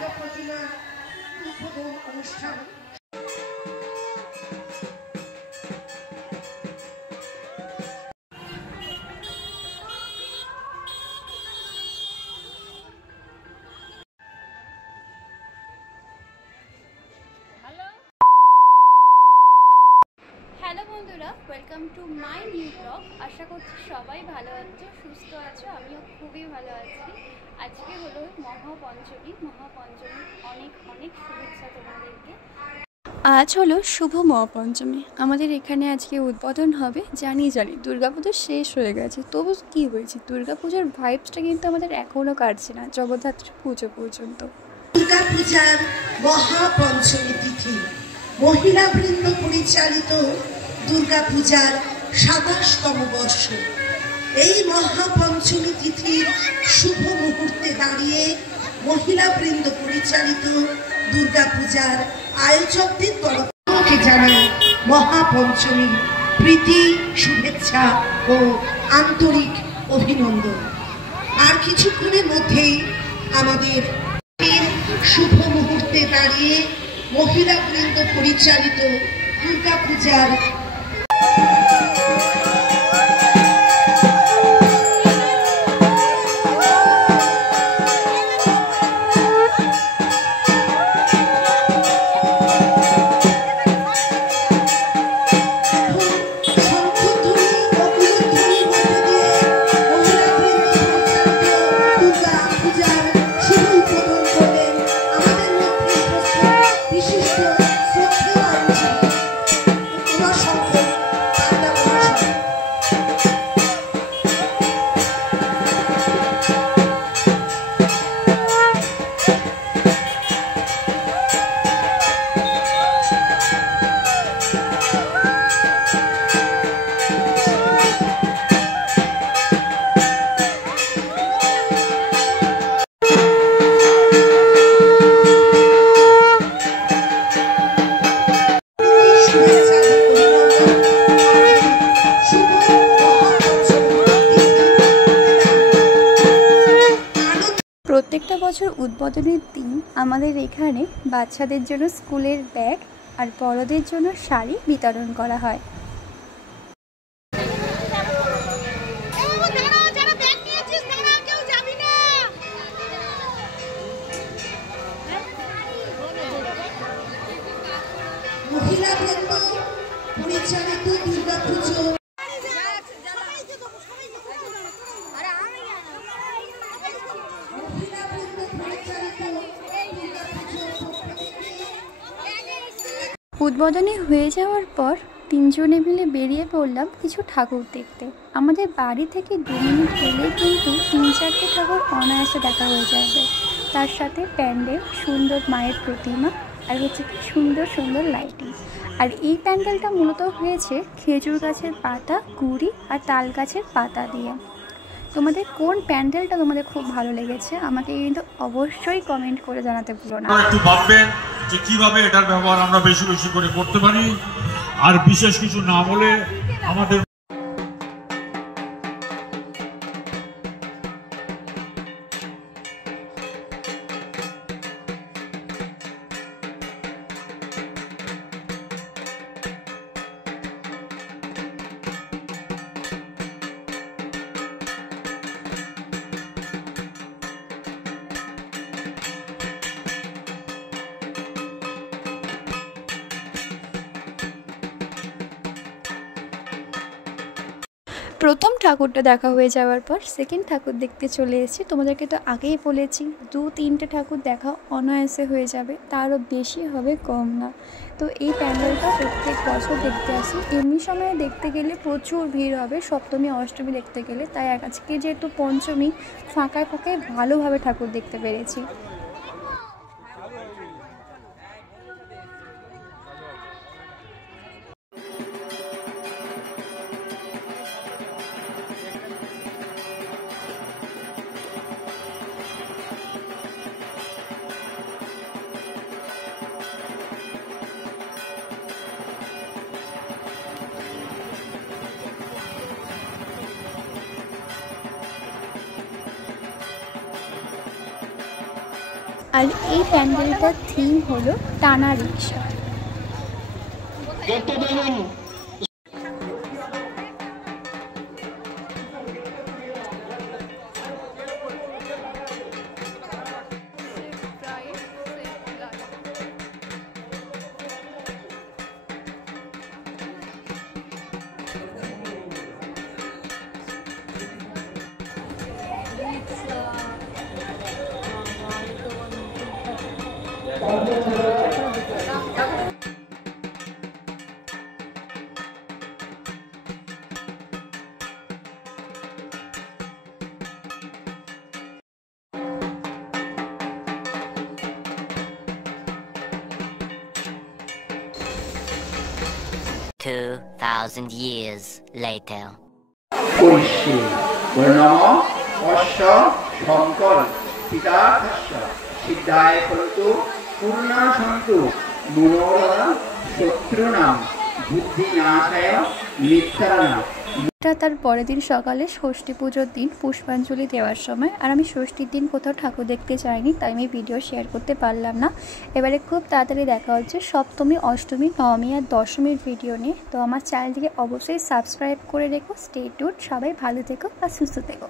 দুর্গা প্রতিমা উদ্বোধন অনুষ্ঠান। হ্যালো বন্ধুরা, welcome to my new blog. আশা করছি সবাই ভালো আছো, সুস্থ আছো, আমিও খুবই ভালো আছি। আজকে হলো মহাপঞ্চমী। অনেক অনেক শুভেচ্ছা তোমাদেরকে। আজ হলো শুভ মহাপঞ্চমী। আমাদের এখানে আজকে উদ্বোধন হবে। জানি দুর্গাপুজো শেষ হয়ে গেছে, তবু কী হয়েছে, দুর্গাপূজার ভাইবসটা কিন্তু আমাদের এখনও কাটছে না জগদ্ধাত্রী পুজো পর্যন্ত। দুর্গাপূজার মহাপঞ্চমী তিথি, মহিলা বৃন্দ পরিচালিত দুর্গাপূজার ২৭তম বর্ষ। এই মহাপঞ্চমী তিথির শুভ মুহূর্তে দাঁড়িয়ে মহিলা বৃন্দ পরিচালিত দুর্গাপূজার আয়োজকদের তরফ থেকে জানাই মহাপঞ্চমী প্রীতি, শুভেচ্ছা ও আন্তরিক অভিনন্দন। আর কিছুক্ষণের মধ্যেই আমাদের শুভ মুহূর্তে দাঁড়িয়ে মহিলা বৃন্দ পরিচালিত দুর্গাপূজার প্রত্যেকটা বছর উদ্বোধনের দিন আমাদের এখানে বাচ্চাদের জন্য স্কুলের ব্যাগ আর বড়দের জন্য শাড়ি বিতরণ করা হয়। মহিলা বৃন্দ পরিচালিত দুর্গাপুজো উদ্বোধনী হয়ে যাওয়ার পর তিনজনে মিলে বেরিয়ে পড়লাম কিছু ঠাকুর দেখতে। আমাদের বাড়ি থেকে 2 মিনিট গেলেই কিন্তু 3-4টে ঠাকুর অনায়াসে দেখা হয়ে যাবে। তার সাথে প্যান্ডেল, সুন্দর মায়ের প্রতিমা আর হচ্ছে সুন্দর সুন্দর লাইটিং। আর এই প্যান্ডেলটা মূলত হয়েছে খেজুর গাছের পাতা, গুড়ি আর তাল গাছের পাতা দিয়ে। তোমাদের কোন প্যান্ডেলটা তোমাদের খুব ভালো লেগেছে আমাকে কিন্তু অবশ্যই কমেন্ট করে জানাতে ভুলো না। একটু ভাববেন যে কিভাবে এটার ব্যবহার আমরা বেশি বেশি করে করতে পারি। আর বিশেষ কিছু না বলে আমাদের প্রথম ঠাকুরটা দেখা হয়ে যাওয়ার পর সেকেন্ড ঠাকুর দেখতে চলে এসেছি। তোমাদেরকে তো আগেই বলেছি 2-3টে ঠাকুর দেখা অনায়াসে হয়ে যাবে, তারও বেশি হবে, কম না। তো এই প্যান্ডেলটা প্রত্যেক বছর দেখতে আসি। এমনি সময়ে দেখতে গেলে প্রচুর ভিড় হবে, সপ্তমী অষ্টমী দেখতে গেলে। তাই আজকে যেহেতু পঞ্চমী, ফাঁকায় ফাঁকায় ভালোভাবে ঠাকুর দেখতে পেরেছি। আর এই প্যান্ডেলটার থিম হলো টানা রিক্সা। $2,000 years later. করিষ্যে নম অশ্ব শঙ্কর পিতার্থস্য সিদ্ধায় ফলতু পূর্ণা সন্তু মনোরথ শত্রুনাম বুদ্ধিনাশায় মিথ্যানাম। এটা তার পরের দিন সকালে ষষ্ঠী পুজোর দিন পুষ্পাঞ্জলি দেওয়ার সময়। আর আমি ষষ্ঠীর দিন কোথাও ঠাকুর দেখতে চাইনি, তাই আমি ভিডিও শেয়ার করতে পারলাম না। এবারে খুব তাড়াতাড়ি দেখা হচ্ছে সপ্তমী, অষ্টমী, নবমী আর দশমীর ভিডিও নিয়ে। তো আমার চ্যানেলটিকে অবশ্যই সাবস্ক্রাইব করে রেখো। স্টে টিউনড, সবাই ভালো থেকো আর সুস্থ থেকো।